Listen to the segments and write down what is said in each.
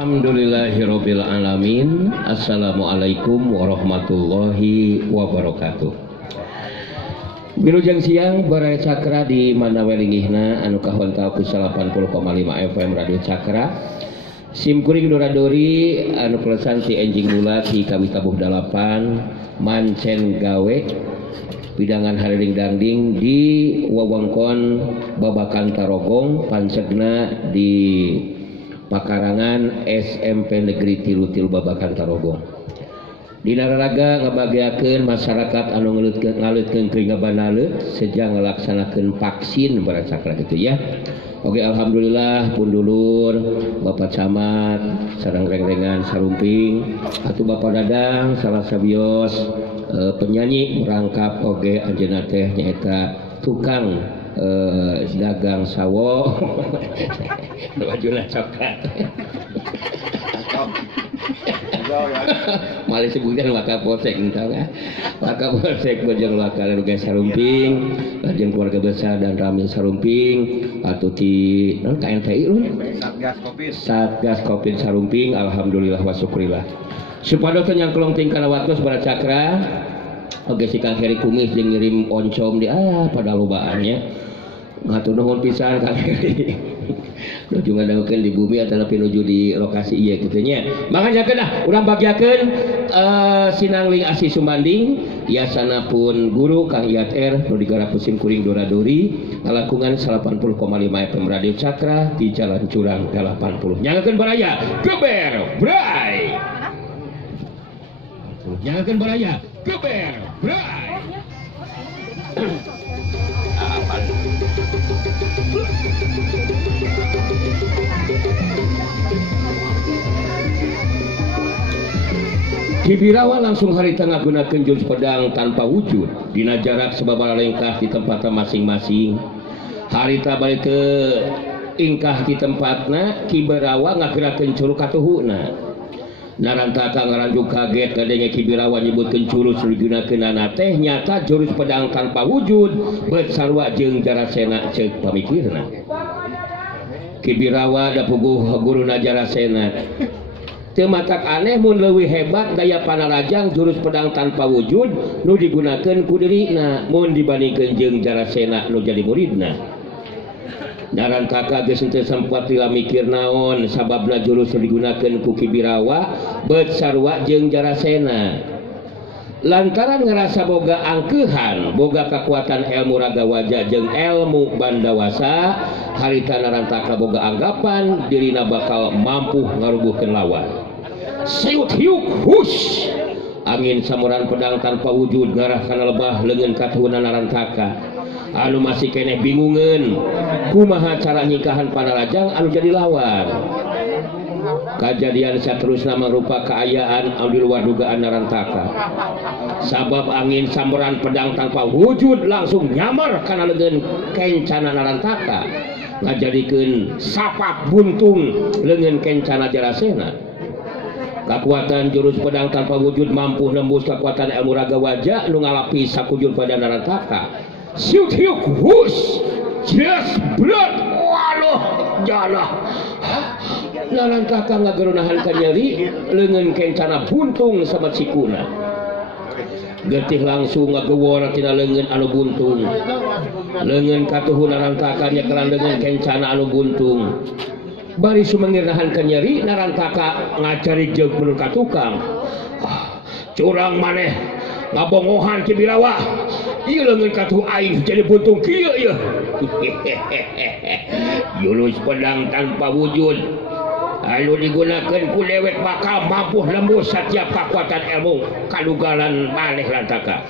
Alhamdulillahirabbil alamin. Assalamualaikum warahmatullahi wabarakatuh. Wilujeng siang Barai Cakra di mana welinggihna anu kahontal ku 80,5 FM Radio Cakra. Sim kuring doradori anu klesan ti enjing bulat di kami tabuh 8 mancen gawe bidangan hariring dangding di wewengkon Babakan Tarogong pancegna di Pakarangan SMP Negeri Tilu Babakan Tarogong. Di nararaga ngabagiakeun masyarakat anu ngaleutkeun keringabanaleut sejak ngalaksanakeun vaksin Barai Cakra gitu ya. Oke, alhamdulillah pun dulur Bapak Camat sareng reng-rengan sarumping atuh Bapak Dadang salah sabios penyanyi merangkap oge anjeunna teh nyaeta tukang dagang sawo bajuna coklat malih sebutan Wakapolsek entah ya Wakapolsek Bojong Lokal Ruga Sarumping lajeng keluarga besar dan Ramil Sarumping atau di KNPI Satgas Covid Sarumping. Alhamdulillah wa syukurillah supados yang kelongting kana watos Barai Cakra oge si Kang Heri Kumis jeung ngirim oncom di pada lobaannya ngatur nuhun pisan Kang Heri nuju ngadangkeun di bumi atau pinuju di lokasi ieu kitu nya manganyakeun urang bagiakeun sinangling Asi Sumanding yasana pun guru Kang Iat nu digarap Sim kuring doradori ngalakungan 80,5 FM Radio Cakra di Jalan Curang 80 nyangakeun baraya geber bray nyangakeun baraya geber bray Kibirawa langsung harita ngagunakeun jurus pedang tanpa wujud dina jarak sababaraha lengkah di tempatna masing-masing. Harita balik ke ingkah di tempatna Kibirawa ngagerakeun curug katuhuna. Narantaka ngaranjuk kaget kadenge Kibirawa nyebutkeun jurus digunakeunana teh nyata jurus pedang tanpa wujud beut sarua jeung Jarasena ceuk pamikirna. Kibirawa da puguh guruna Jarasena teu matak aneh mun leuwih hebat daya panarajang jurus pedang tanpa wujud nu digunakeun ku dirina mun dibandingkeun jeung Jarasena nu jadi muridna. Narantaka geus teu sempat tila mikir naon sababna jurus digunakeun ku Kibirawa beut sarua jeung Jarasena. Lantaran ngerasa boga angkeuhan, boga kekuatan ilmu raga wajah jeung ilmu bandawasa, harita narantaka boga anggapan dirina bakal mampu ngarubuhkeun lawan. Siut hiuk hush, angin samuran pedang tanpa wujud ngarah kana lebah leungeun katuhuna narantaka. Anu masih keneh bingungeun kumaha cara nyikahan panarajang anu jadi lawan. Kajadian saterusna mangrupa kaayaan anu di luar dugaan narantaka. Sabab angin sambaran pedang tanpa wujud langsung nyamar kana leungeun kencana narantaka ngajadikeun sapak buntung leungeun kencana Jarasena. Kekuatan jurus pedang tanpa wujud mampu nembus kekuatan ilmu raga wajah nu ngalapis sakujur pada narantaka. Siut hiuk hus jas berat waduh jalah narantaka ngagerunahan ka nyeri leungeun kencana buntung sama sikuna. Getih langsung ngagewor tina leungeun anu buntung. Leungeun katuhun narantaka nyekelan leungeun kencana anu buntung. Bari sumengirnahan ka nyeri narantaka ngacari jeug menurut ka tukang. Curang maneh ngabongohan Kibirawa. Ieu leungeun katuh aing jadi buntung kieu ieu. Jurus pedang tanpa wujud anu digunakeun ku dewek bakal mampu nembus setiap kekuatan ilmu kalugalan maneh rantaka.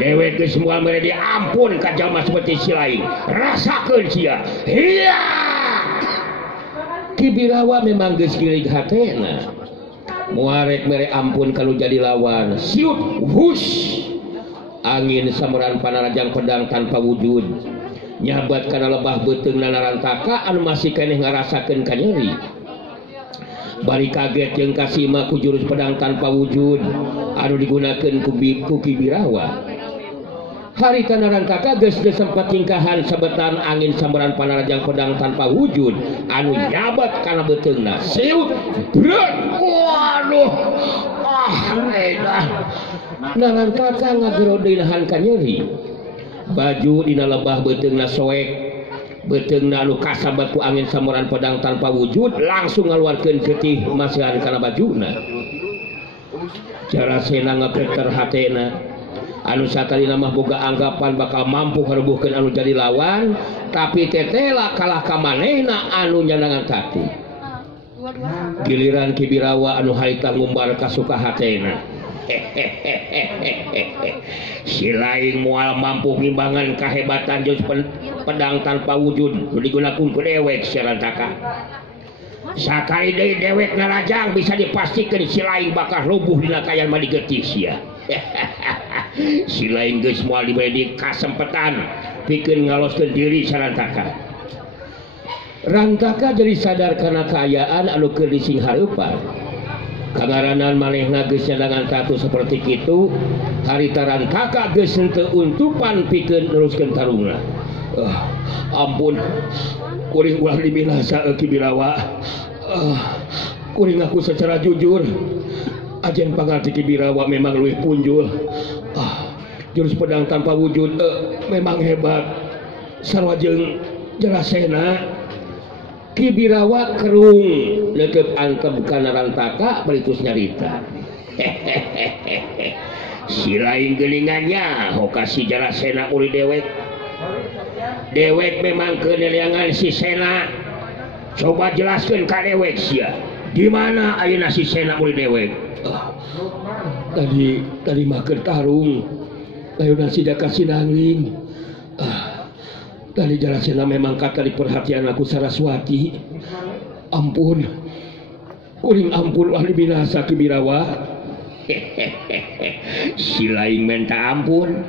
Dewek geus moal mere diampun ka jalma seperti si lain. Rasakeun sia. Hiya! Kibirawa memang geus girig hatena. Muarek mere ampun kalau jadi lawan. Siut hush. Angin samuran panarajang pedang tanpa wujud nyabat kana lebah beuteungna narantaka anu masih keneh ngarasakeun ka nyeri. Bari kaget jeung kasima ku jurus pedang tanpa wujud anu digunakeun ku Kibirawa. harita narantaka geus sempat tingkahan sebetan angin sambaran panarajang pedang tanpa wujud anu nyabat kana beteungna siut brek waduh edah narantaka ngagerodeinahan ka nyeri baju dina lebah beteungna soek beteungna anu kasabat ku angin sambaran pedang tanpa wujud langsung ngaluarkeun getih masihan kana bajuna Jarasena ngageter hatena anu satalina mah boga anggapan bakal mampu ngarubuhkeun anu jadi lawan tapi tetela kalah ka manehna anu nyandangan tati giliran Kibirawa anu harita ngumbar ka suka hatena si lain moal mampu ngimbangan kahebatan jeung pedang tanpa wujud nu digunakeun ku dewek sarantaka sakali deui dewek narajang bisa dipastikan si lain bakal rubuh dina kayan mah digetih sia si lain geus moal diberi kasempetan pikeun ngaloskeun diri sarantaka rantaka jadi sadar kana kaayaan anu keur dising hareupan kangaranan manehna geus nyadangan tatu seperti kitu harita rantaka geus henteu untupan pikeun neruskeun tarungna ampun kuring ulah dibinasa Kibirawa kuring aku secara jujur ajen pangarti Kibirawa memang leuwih punjul jurus pedang tanpa wujud memang hebat sarua jeung Jarasena Kibirawa kerung leukeup antep kana rantaka baritus nyarita si lain geuningannya hoka si Jarasena uli dewek memang keneliangan si Sena coba jelaskan ka dewek sia di mana ayeuna si Sena uli dewek tadi mah keur tarung ayeuna si Daka Sinangling tadi Jarasena memang kata di perhatian aku Saraswati ampun kuring ampun ahli binasa Kibirawa si lain minta ampun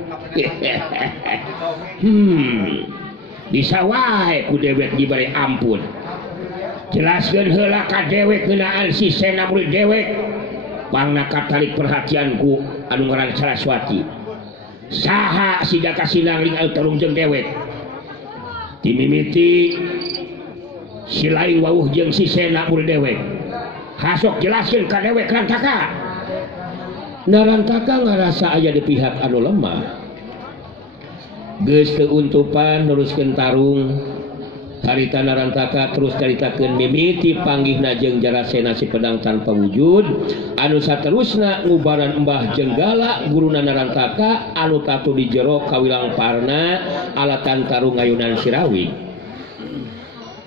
bisa wae ku dewek diberi ampun jelaskeun heula ka dewek ngeunaan si Sena murid dewek pangna katarik perhatianku anu ngaran Saraswati saha si Daka Sinangling anu tarung jeung dewek dimimiti si lain wawuh jeung si Sena murid dewek hasok jelaskeun ka dewek rantaka narantaka ngarasa aya di pihak anu lemah geus teu untupan neruskeun tarung harita narantaka terus caritakeun mimiti panggihna jeung Jarasena si pedang tanpa wujud anu saterusna ngubaran Embah Jenggala guruna narantaka anu tatu di jero kawilang parna alatan tarung ngayunan Sirawi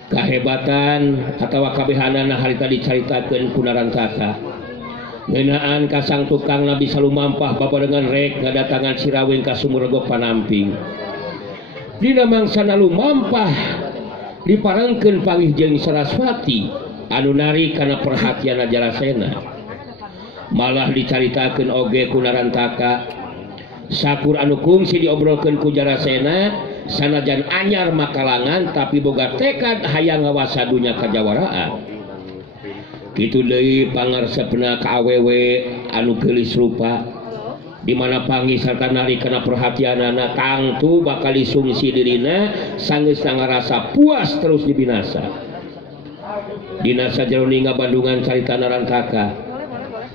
kahebatan atawa kabehanana harita dicaritakeun ku narantaka ngeunaan ka sang tukang nabi salumampah babarengan rek ngadatangan Sirawi ka Sumurego Panamping dina mangsana lumampah diparangkeun panggih jeung Saraswati anu nari kana perhatian Jarasena malah dicaritakeun oge ku narantaka sakur anu kungsi diobrolkeun ku Jarasena sanajan anyar makalangan tapi boga tekad hayang ngawasa dunya kajawaraan kitu deui pangaresepna ka awewe anu geulis rupa di mana panggih sarta nari kana perhatianana tangtu bakal disungsi dirina sanggeus ngarasa puas terus dibinasa dina sajeroning Bandungan carita narantaka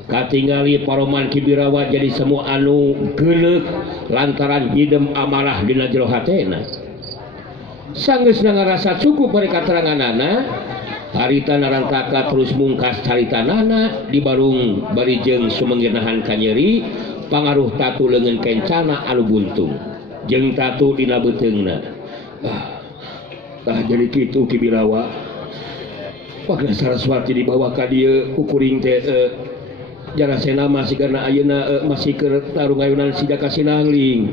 katingali paroman Kibirawa jadi semua anu geuleuk lantaran hidem amarah dina jero hatena sanggeus ngarasa cukup bari kateranganana harita narantaka terus mungkas caritanana di barung bari jeung sumenggenahan kanyeri pangaruh tatu leungeun kencana anu buntung jeung tatu dina beuteungna jadi kitu Kibirawa pagna Saraswati dibawa ka dieu ku kuring teh Jarasena masih karena ayeuna masih keur tarung ayunan si Daka Sinangling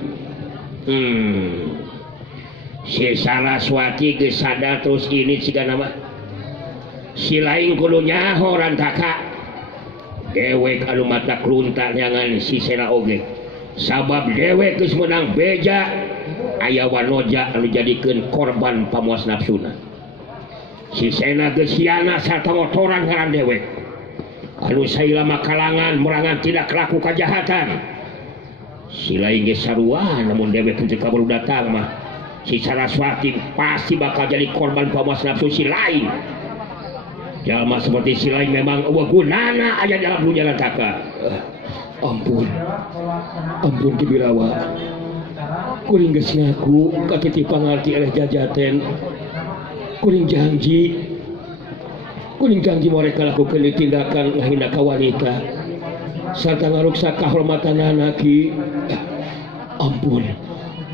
si Saraswati geus sadar terus ini sigana mah si lain kudu nyaho rantaka dewek anu mata klunta nyangan si Sena oge sabab dewek geus meunang beja aya wanoja anu jadikeun korban pamuas nafsuna si Sena geus siana sarta motoran ngaran dewek anu sailama kalangan merangan tidak laku kajahatan Silain ge sarua namun dewek teu kabur datang mah si Saraswati pasti bakal jadi korban pamas nafsu si lain. Jalma seperti si lain memang eueuh gunana aya dalam dunia Rantaka. Ampun Ki Birawa, kuring geus ngaku katitipan ngarti eleh jajaten. Kuring janji mereka lakukan tindakan ngahina ka wanita serta ngaruksa kahormatan anak Ki.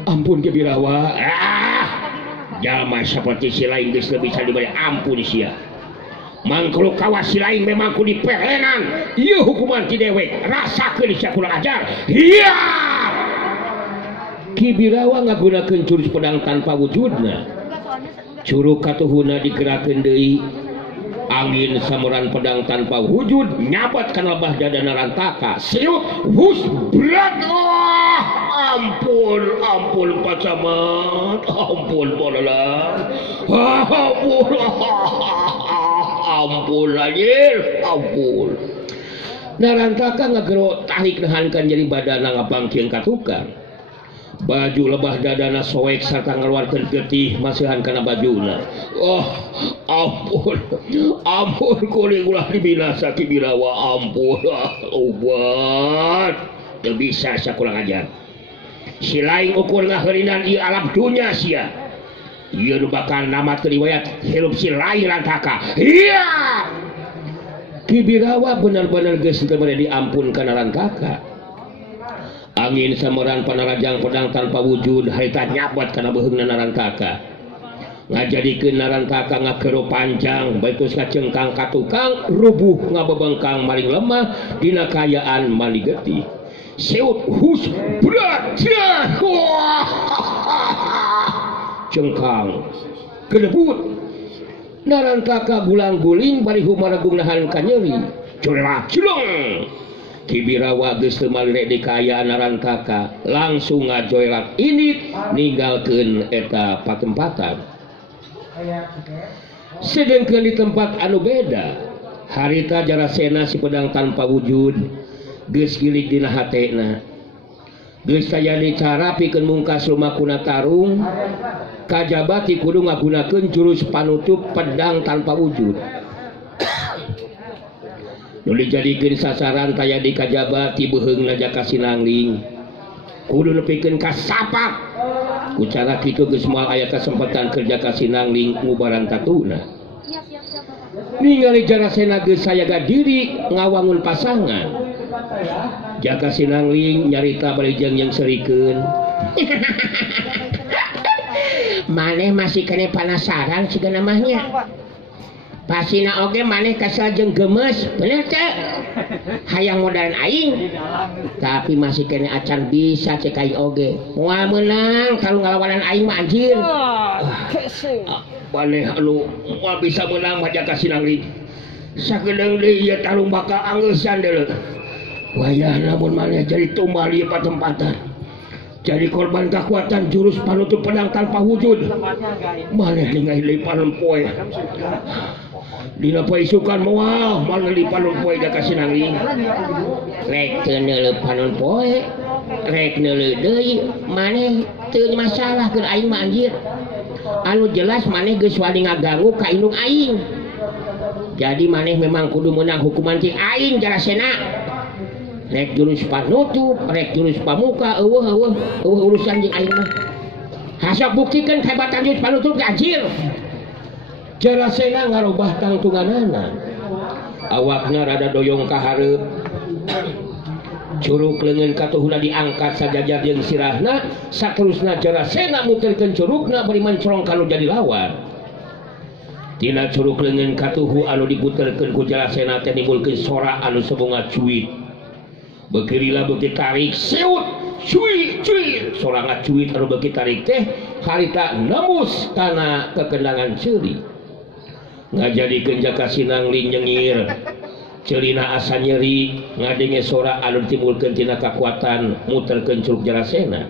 Ampun Ki Birawa. Jalma seperti si lain geus bisa diberi ampun sia. Mangkru kawas si lain memang ku diperenan. Ieu hukuman ti dewek, rasakeun sia kurang ajar. Iya. Ki Birawa ngagunakeun jurus pedang tanpa wujudna. Curug katuhuna digerakkeun deui. Angin samuran pedang tanpa wujud nyabat kana lebah dadana Rantaka. Siut hus berat. Ampun pacamat. Ampun bola. Ampun anjir. Ampun. Nah Rantaka ngagero tarik nahankan jadi badana ngapangkeun katukang. Baju lebah dadana soek serta ngeluarkan getih masihan kana bajuna. Ampun kuring ulah dibinasa Ki Birawa. Ampun obat teu bisa sia kurang ajar. Si lain ukur ngaheurinan ieu alam dunya sia. Ieu nu bakal namat riwayat hirup si lain Rantaka. Iya. Ki Birawa benar-benar geus teu mere diampun kana Rantaka. Angin samuran panarajang pedang tanpa wujud harita nyabat kana beheungna Rantaka. Ngajadikeun Rantaka ngakero panjang baitus kacengkang katukang rubuh ngabebengkang maring lemah dina kayaan mali getih. Seut hus berat cengkang kedebut. Rantaka gulang-guling bari humaragung nahan ka nyeri. Curelak cileng. Ki Birawa geus teu malirek di kaayaan Rantaka, langsung ngajoerak ini ninggalkeun eta patempatan. Sedengkeun di tempat anu beda, harita Jarasena si pedang tanpa wujud geus gilig dina hatena. Geus sayani cara pikeun mungkas lumakuna tarung, kajabati kudu ngagunakeun jurus panutup pedang tanpa wujud. Nu dijadikeun sasaran kaya di kajabati beheungna Jaka Sinangling kudu nepikeun ka sapak. Ku cara kitu geus moal aya kasempatan keur Jaka Sinangling ngubaran tatuna. Ningali Jarasena geus sayaga diri ngawangun pasangan. Jaka Sinangling nyarita barijeng yang serikeun. Maneh masih kene penasaran siga namanya. Pasina oge maneh kasal jeung gemes, bener teh? Hayang modalna aing. Tapi masih kene acan bisa cek aing oge. Moal meunang kalau ngalawanan aing mah anjir. Maneh anu moal bisa meunang mah Jaka Sinangling. Sagedeung deui ieu talung bakal angeusan deuleu. Wayahna mun maneh jadi tumbal ieu patempatan. Jadi korban kekuatan jurus panutup pedang tanpa wujud. Maneh ningali lipanan poe. Dina poe isukan moal maneh lipanan poe Jaka Sinangling. Rek teu neulepanon poe, rek neuleuh deui, maneh teu masalah keur aing mah anjir. Anu jelas maneh geus wani ngaganggu ka indung aing. Jadi maneh memang kudu meunang hukuman ti aing Jarasena. Rek jurus panutup, rek jurus pamuka, eueuh urusan jeung aing mah. Hasok buktikeun kahebatan jurus panutup ge anjir. Jarasena ngarobah tangtunganana. Awakna rada doyong ka hareup. Curug leungeun katuhuna diangkat sajajar jeung sirahna, saterusna Jarasena muterkeun curugna bari mencrong kalau jadi lawan. Tina curug leungeun katuhu anu diputerkeun ku Jarasena teh nimbulkeun sora anu sabunga cuit. Bekirila beuki tarik seut cuit sorangan cuit anu beuki tarik teh harita nembus kana kekendangan ceuri. Ngajadikeun Jaka Sinangling nyengir. Ceurina asa nyeri ngadenge sora anu timbulkeun tina kakuatan muterkeun curug Jarasena.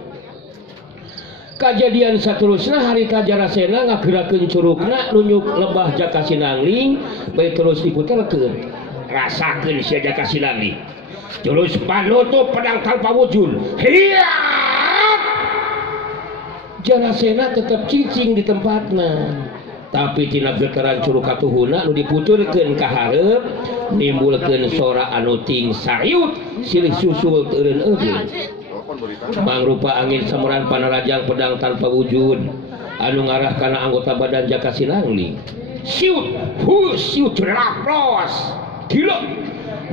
Kajadian saterusna harita Jarasena ngagerakeun curugna nunyuk lebah Jaka Sinangling bae terus diputerkeun. Rasakeun sia Jaka Sinangling. jurus panutup pedang tanpa wujud. Hiat Jarasena tetap cicing di tempatnya, tapi tina getaran curug katuhuna nu diputurkeun ka hareup nimbulkeun sora anu ting sariut silih susul teureun eureun. Mangrupa angin samuran panarajang pedang tanpa wujud anu ngarah kana anggota badan Jaka Sinangling. Siut siut raplos gila.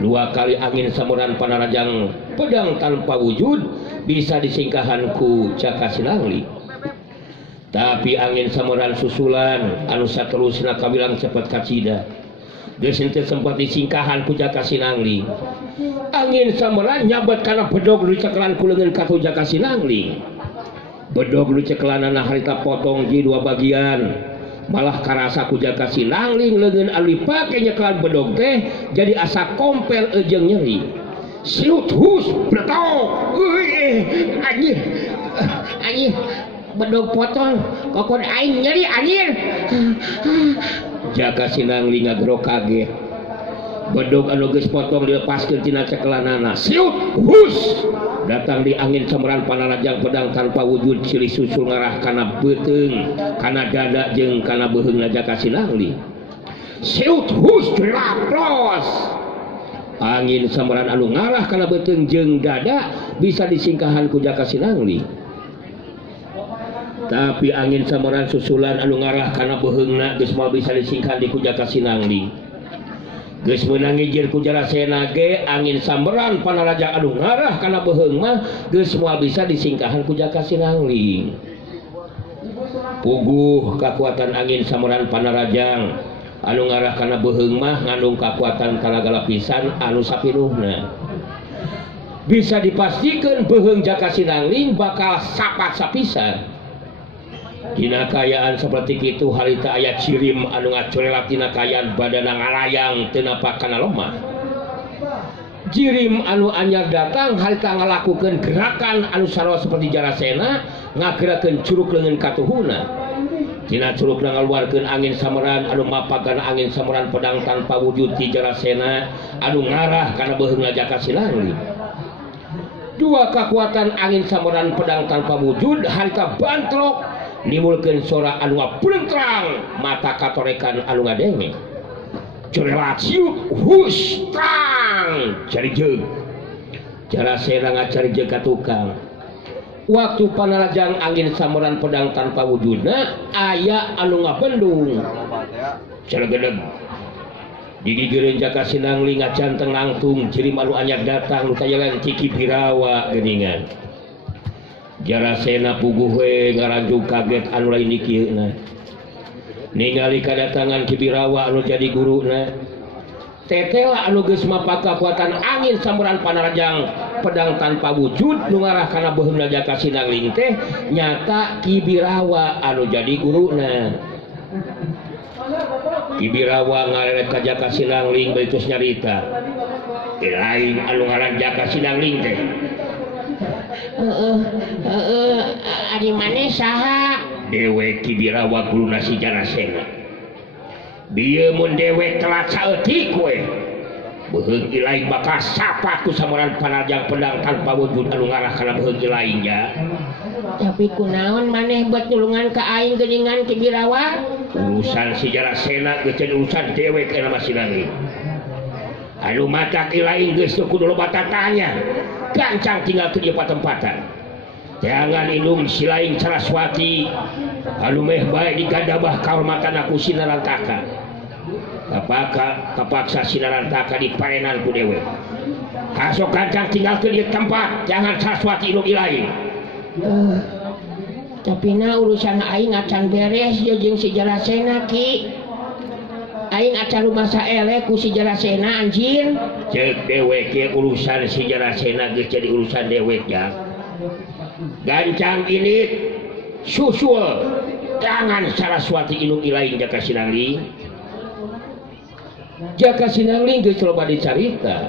2 kali angin samuran panarajang pedang tanpa wujud bisa disingkahan ku Jaka Sinangling. Tapi angin samuran susulan anu saterusna kabilang cepet kacida geus henteu sempat disingkahan ku Jaka Sinangling. Angin samuran nyabat kana bedog nu cekelan ku leungeun ka Jaka Sinangling. Bedog nu cekelanana harita potong di 2 bagian. Malah karasa ku Jaka Sinangling leungeun anu dipake nyekelan bedog teh jadi asa kompel ejeung nyeri. Siut hus bletok. Anjir. Anjir. Bedog potong kokon aing nyeri anjir. Jaka Sinangling ngagero kaget. Bedog anu geus potong dilepaskeun tina cekelanana. Siut hus datang di angin samuran panarajang pedang tanpa wujud silih susul ngarah kana beuteung, kana dada jeung kana beuheungna Jaka Sinangling. Siut hus raplos. Angin samuran anu ngarah kana beuteung jeung dada bisa disingkahan ku Jaka Sinangling. Tapi angin samuran susulan anu ngarah kana beuheungna geus moal bisa disingkahan di ku Jaka Sinangling. Geus meunang ngijir ku Jarasena ge angin samuran panarajang anu ngarah kana beuheung mah geus moal bisa disingkahan ku Jaka Sinangling. Puguh kakuatan angin samuran panarajang anu ngarah kana beuheung mah ngandung kakuatan talaga lapisan anu sapinuhna. Bisa dipastikeun beuheung Jaka Sinangling bakal sapat sapisan. Dina kayaan seperti itu harita aya cirim anu ngacorelat tina kayaan badana ngalayang teu napa kana lemah. Jirim anu anyar datang harita ngalakukeun gerakan anu sarua seperti Jarasena ngagerakeun curug leungeun katuhuna. Dina curugna ngaluarkeun angin samuran anu mapakeun angin samuran pedang tanpa wujud ti Jarasena anu ngarah kana beuheungna Jaka Sinangling. 2 kekuatan angin samuran pedang tanpa wujud harita bantrok nimbulkeun sora anu plentrang mata katorekan anu ngadenge. Corelat siut hus tang cari jeug. Jarasena ngacari jeug ka tukang. Waktu panarajang angin samuran pedang tanpa wujudna aya anu ngabendung. Caregedeg. Digigireun Jaka Sinangling ngacanteng langtung cirim anu anyar datang nu tayalan Ciki Birawa geuningan. Jarasena puguh we ngaranjung kaget anu lain dikieuna. Ningali kadatangan Ki Birawa anu jadi guruna. Tetela anu geus mapak kakuatan angin samuran panarajang pedang tanpa wujud nu ngarah kana beuheungna Jaka Sinangling teh nyata Ki Birawa anu jadi guruna. Ki Birawa ngareret ka Jaka Sinangling beutus nyarita. Lain anu ngaran Jaka Sinangling teh. Ari maneh saha? Dewe Ki Birawa guruna si Jarasena. Bieu mun dewe telat saeutik we. Beuheung ilaing bakal sapa ku samuran panarajang pedang tanpa wujud anu ngarah kana beuheung ilaing ja. Tapi kunaon maneh buat nulungan ka aing geuningan Ki Birawa? Urusan si Jarasena geus urusan dewe kana Sinangling. Anu matak ilaing geus kudu loba tatanya. Gancang tinggal ke dia tempatan. Jangan indung silaing Saraswati anu meh bae digadabah kahormatan aku Sinarantaka. Kapaksa Sinarantaka diparenan ku dewe. Hasok gancang tinggal ke dia tempat. Jangan Saraswati indung ilaing. Tapi na urusan aing acan beres jeung si Jarasena Ki. Aing acan rumah saele ku si Jarasena anjir. Ceuk dewek ge urusan si Jarasena geus jadi urusan dewek ya. Gancang ini susul jangan Saraswati indung ilaing Jaka Sinangling. Jaka Sinangling geus loba dicarita.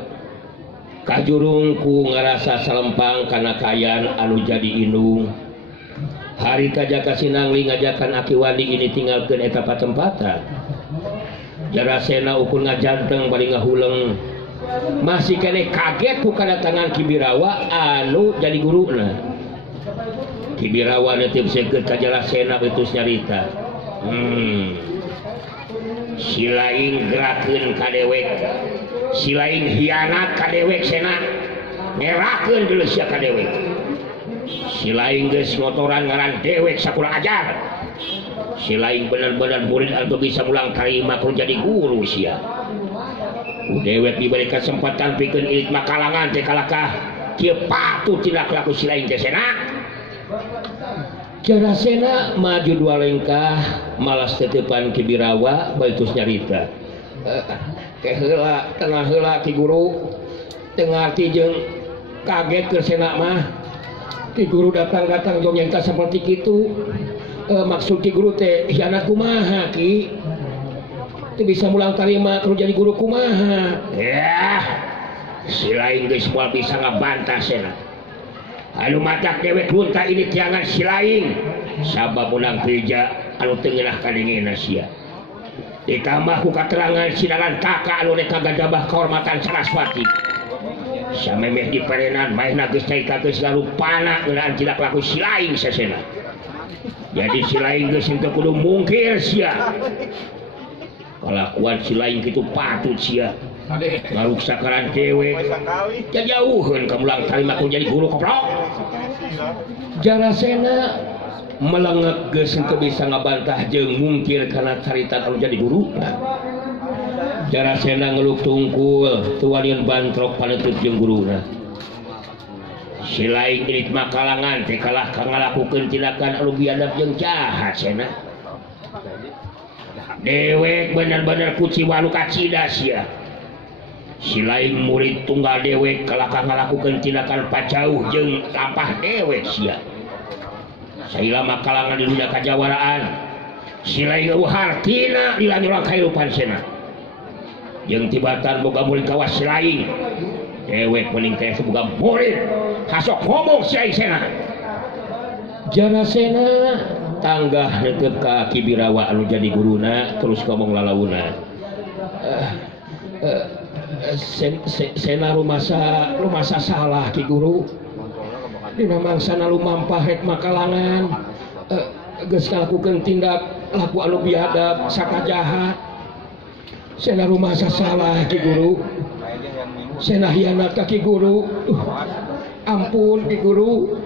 Kajurungku ngarasa salempang kana kayaan anu jadi indung. Harita Jaka Sinangling ngajakan Aki Wandi ini tinggalkeun eta patempatan. Jarasena ukur ngajanteng bari ngahuleng masih kene kaget ku kedatangan Kibirawa anu jadi guruna. Kibirawa netep seukeut ka Jarasena betus nyarita. Si lain gerakeun ka dewek, si lain hianat ka dewek sena, ngerakeun deuleu sia ka dewek. Si lain geus ngotoran ngaran dewek sakurang ajar. Si lain benar-benar murid anu bisa mulang tarima kudu jadi guru sia. Dewek diberi kesempatan pikeun ilit makalangan teh kalakah kieu patut tindak laku si lain teh sena. Jarasena maju dua langkah malas tetepan Kibirawa baitus nyarita. Teh heula tengah heula Ki Guru tengah arti jeung kaget keur sena mah. Ki Guru datang-datang jong nyarita seperti kitu. Maksud Ki Guru teh hianat kumaha Ki? Teu bisa mulang tarima keur jadi guru kumaha? Yah. Si lain geus moal bisa ngabantah sena. Anu matak dewek lunta ini tiangan si lain sabab ulang gereja anu teu ngeunah kadengena sia. Ditambah ku katerangan si Narantaka anu rek kagadabah kahormatan Saraswati. Samemeh diperenan maehna geus cai geus garupana ngeunaan tidak laku si lain sasena. Jadi si lain geus henteu kudu mungkir sia. Kalakuan si lain kitu patut sia. Ngaruksakeran dewek jauheun ka mulang tarima ku jadi guru koprok. Jarasena melengek geus teu bisa ngabantah jeung mungkir kana carita anu jadi guru. Jarasena ngeluk tungkul teu wanian bantrok paneuteut jeung guruna. Si lain irit makalangan teh kalah ka ngalakukeun tindakan anu biadab jeung jahat sena. Dewek bener-bener kuciwa anu kacida sia. Si lain murid tunggal dewek kalakah ngalakukeun tindakan pacauh jeung lampah dewek sia. Saila makalangan di dunia kajawaraan. Si lain hartina dilanyurang kahirupan sena. Jeung tibatan boga murid kawas si lain. Dewek meuning teh boga murid hasok ngomong si lain sena. Jarasena tanggah neuteup ka Kibirawa anu jadi guruna terus ngomong lalauna. Sena rumasa salah Ki Guru. Dina mangsana lumampah rek makalangan geus ngalakukeun tindak laku anu biadab sakajahat. Sena rumasa salah Ki Guru. Sena hianat ka Ki Guru. Ampun Ki Guru.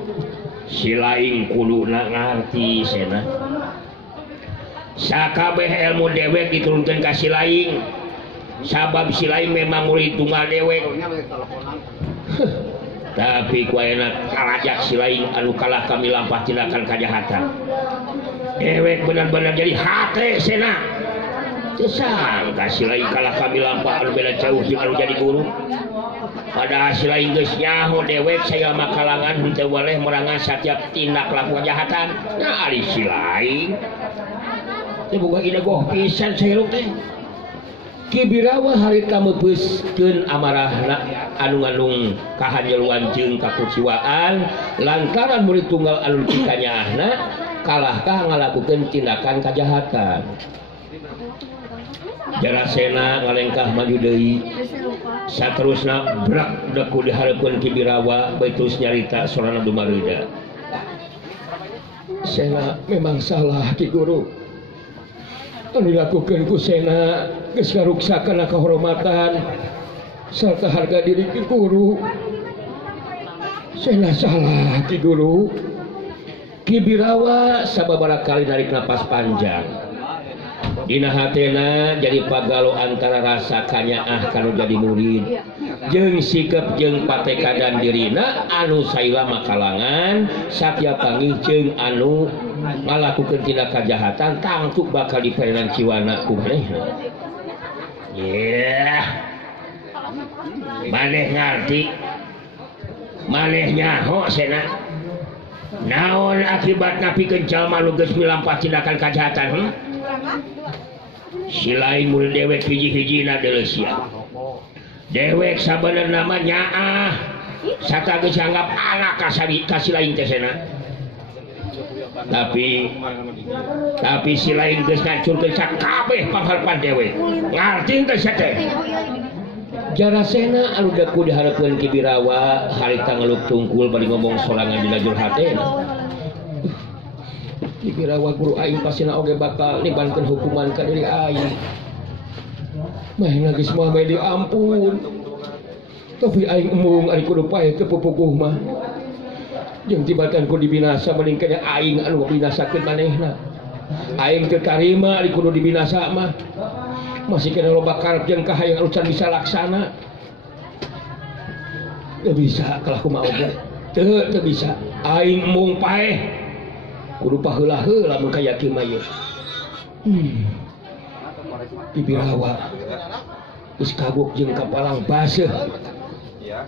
Si lain kuduna ngarti sena. Sakabeh ilmu dewek diturunkeun ka si lain. Sabab si lain memang murid tunggal dewek. Tapi ku ayeuna kalajak si lain anu kalah kami lampah tindakan kajahatan. Dewek benar-benar jadi hate sena. Teu sangka si lain kalah kami lampah anu beda jauh jeung anu jadi guru. Padahal si lain geus nyaho dewek saya makalangan henteu boleh merangan setiap tindak laku kejahatan. Nah ari si lain teh boga ide goh pisan saeluk teh. Kibirawa harita meupuskeun amarahna anu ngandung kahanyeluan jeung kakuciwaan lantaran murid tunggal anu dikanyaahna kalahkah ngalakukeun tindakan kajahatan. Jarasena ngalengkah maju deui. Saterusna brak deku dihareupeun Kibirawa baitus nyarita sorana dumareuda. Sena memang salah Ki Guru. Anu dilakukeun ku Sena geus ngaruksakeun kahormatan sarta harga diri Ki Guru. Sena salah Ki Guru. Kibirawa sababaraha kali narik napas panjang. Dina hatena jadi pagalo antara rasa kanyaah kanu jadi murid jeung sikep jeung patekadan dirina anu saila makalangan satya panggih jeung anu ngalakukeun tindak kajahatan tangtuk bakal diperenan ciwana ku manehna. Maneh ngarti maneh nyaho sena naon akibatna pikeun jalma nu geus milampah tindakan kajahatan. Si lain murid dewek hiji-hijina deuleu sia. Dewek sabenerna mah nyaah sata geus anggap anak ka si lain teh sena. Tapi si lain geus ngancurkeun sakabeh pangharpan dewek. Ngarti teh sia teh. Jarasena anu daku diharapkeun Ki Birawa harita ngeluk tungkul bari ngomong sorangan di lajur hatena. Ki Birawa guru aing pasina oge bakal nibankeun hukuman ka diri aing. Mah geus moal bae diampun. Tapi aing emung ari kudu paeh teu pupuguh mah. Jeung tibatan ku dibinasa mending kana aing anu binasakeun manehna. Aing teu tarima ari kudu dibinasa mah. Masih kena loba karep jeung kahayang anu can bisa laksana. Teu bisa kalau kumaha oge. Teu bisa. Aing emung paeh. Kudu paheula-heula mun kaya kieu mah ieu. Ki Birawa geus kagok jeung kapalang baseuh.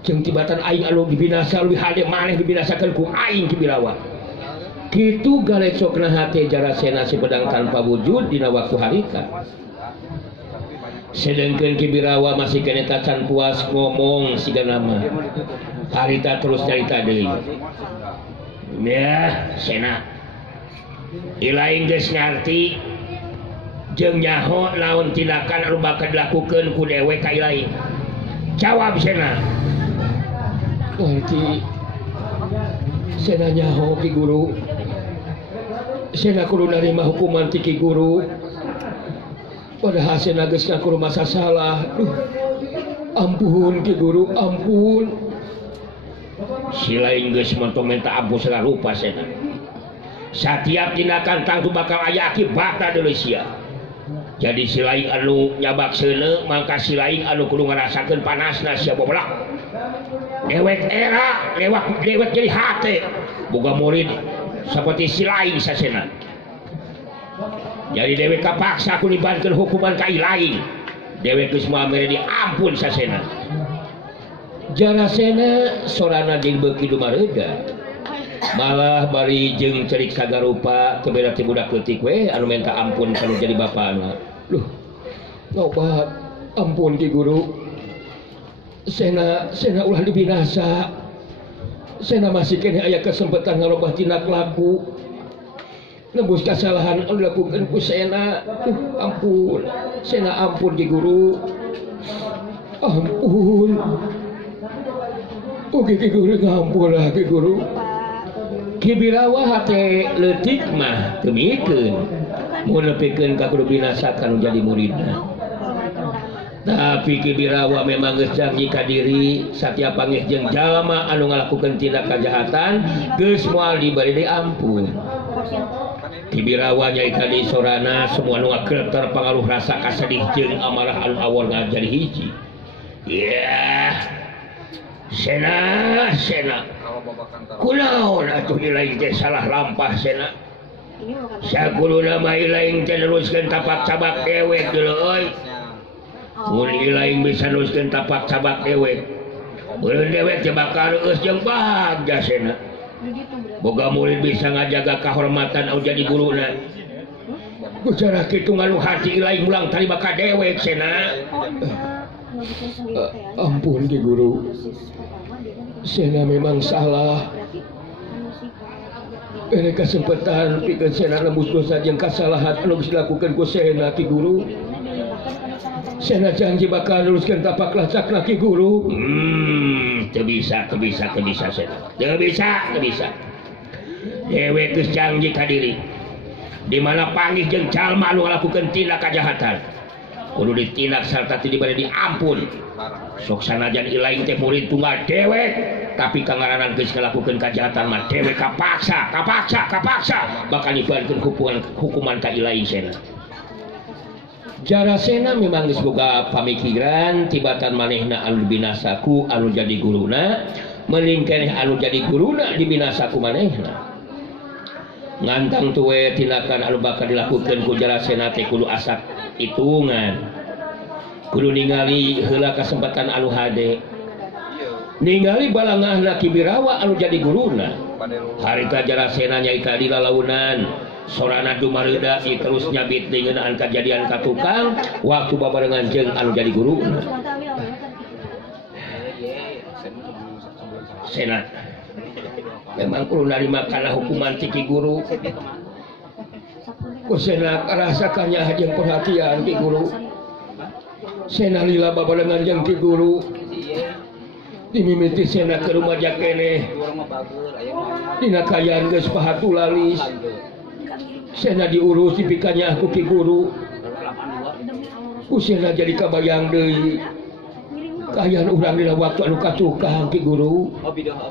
Jeung tibatan aing anu dibinasa leuwih hade maneh dibinasakeun ku aing Ki Birawa. Kitu galecokna hate Jarasena si pedang tanpa wujud dina waktu harita. Sedengkeun Ki Birawa masih kene tacan puas ngomong sigana mah. Harita terus nyarita deui. Ya, Sena. Ilaing geus ngarti jeung nyaho naon tindakan anu bakal dilakukeun ku dewe ka ilaing. Jawab Sena. Ngerti. Sena nyaho Ki Guru. Sena kudu narima hukuman ti Ki Guru. Padahal Sena geus ngaku masa salah. Ampun Ki Guru, ampun. Si lain geus menta ampun segala rupa Sena. Setiap tindakan tangtu bakal aya akibatna deui sia. Jadi si lain anu nyabak seuneu mangka si lain anu kudu ngarasakeun panasna sia boblak. Dewek era dewek jadi hate boga murid seperti si lain sasena. Jadi dewek kapaksa ku dibankeun hukuman ka lain. Dewek geus moal mere diampun sasena. Jarasena sorana jeung beuki dumareudang. Malah bari jeung cerik sagarupa kebeda ti budak leutik we anu minta ampun kana jadi bapana. Duh. Ngobat ampun Ki Guru. Sena ulah dibinasa. Sena masih kene aya kesempatan ngarobah tindak laku. Nebus kesalahan anu dilakukeun ku Sena. Ampun. Sena ampun Ki Guru. Ampun. Oke Ki Guru ngampun lah Ki Guru. Ki Birawa hate leutik mah teu mikeun. Mun nepikeun ka kudu binasa kanu jadi muridna. Tapi Ki Birawa memang geus janji ka diri satiap pangih jeung jalma anu ngalakukeun tindak kajahatan geus moal diberi diampun. Ki Birawa nyaita di sorana semua nu ngakelter pangaruh rasa kasedih jeung amarah anu awal ngajadi hiji. Ya. Sena. Kunaon atuh ilaing teh salah lampah Sena. Sakuluna mah ilaing teh neruskeun tapak cabak dewek deuleu euy. Mun ilaing bisa neruskeun tapak cabak dewek. Meureun dewek teh bakal reus jeung bagja Sena. Boga murid bisa ngajaga kahormatan anu jadi guruna. Bicara kitu nganu hati ilaing ulang tarima ka dewek Sena. Ampun Ki Guru. Sena memang salah. Ini kesempatan pikeun Sena nembus dosa jeung kasalahan anu geus dilakukeun ku Sena Ki Guru. Sena janji bakal luruskeun tapak lacakna Ki Guru. Teu bisa Sena. Teu bisa. Dewe geus janji ka diri. Di mana panggih jeung jalma anu ngalakukeun tindak kajahatan. Kudu ditindak sarta teu dibari diampun. Sok sanajan ilaing teh murid tunggal dewek, tapi kangaranan geus ngalakukeun kajahatan mah dewek kapaksa bakal dibankeun hukuman ka ilaing Sena. Jarasena memang geus boga pamikiran tibatan manehna anu dibinasa ku anu jadi guruna, meuning keneh anu jadi guruna dibinasa ku manehna. Ngantang tuwe tindakan anu bakal dilakukeun ku Jarasena teh kudu asak hitungan. Kudu ningali heula kesempatan anu hade. Ningali balangahna Ki Birawa anu jadi guruna. Harita Jarasena nyaita di lalaunan. Sorana dumareuda terus nyabit dengan kejadian ka tukang waktu babarengan jeung anu jadi guruna. Sena. Memang kudu narima kana hukuman ti Ki Guru. Ku Sena rasakannya jeung perhatian Ki Guru. Sena lila babarengan jeung ti guru dimimiti sena ke rumah jakene dina kayaan geus pahatu lalis sena diurus dipikanya aku ki guru usena jadi kabayang deui kayaan urang dina waktu anu katukang ki guru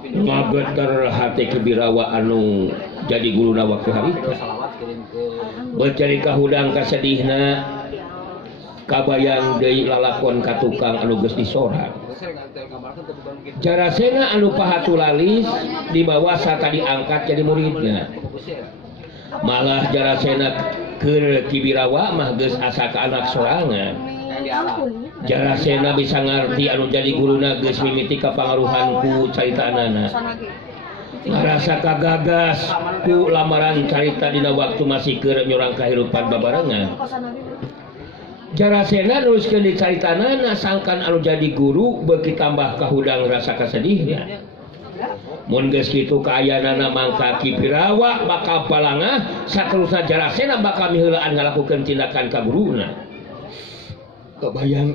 ngageter hati kebirawa anu jadi guruna waktu harita bercari kahudang kasedihna kabayang deui lalakon katukang anu geus disorak jarasena anu pahatu lalis dibawa sata diangkat jadi muridnya malah jarasena keur kibirawa mah geus asa ka anak sorangan jarasena bisa ngarti anu jadi guruna geus mimiti kapangaruhan ku caritanana ngarasa kagagas ku lamaran carita dina waktu masih keur nyorang kahirupan babarengan jarasena nuliskeun di caritanana sangkan anu jadi guru beuki tambah kahudang rasa kasedihnya mun geus kitu kaayanana mangka kibirawa bakal palangah saterusna jarasena bakal miheulaan ngalakukeun tindakan ka guruna kebayang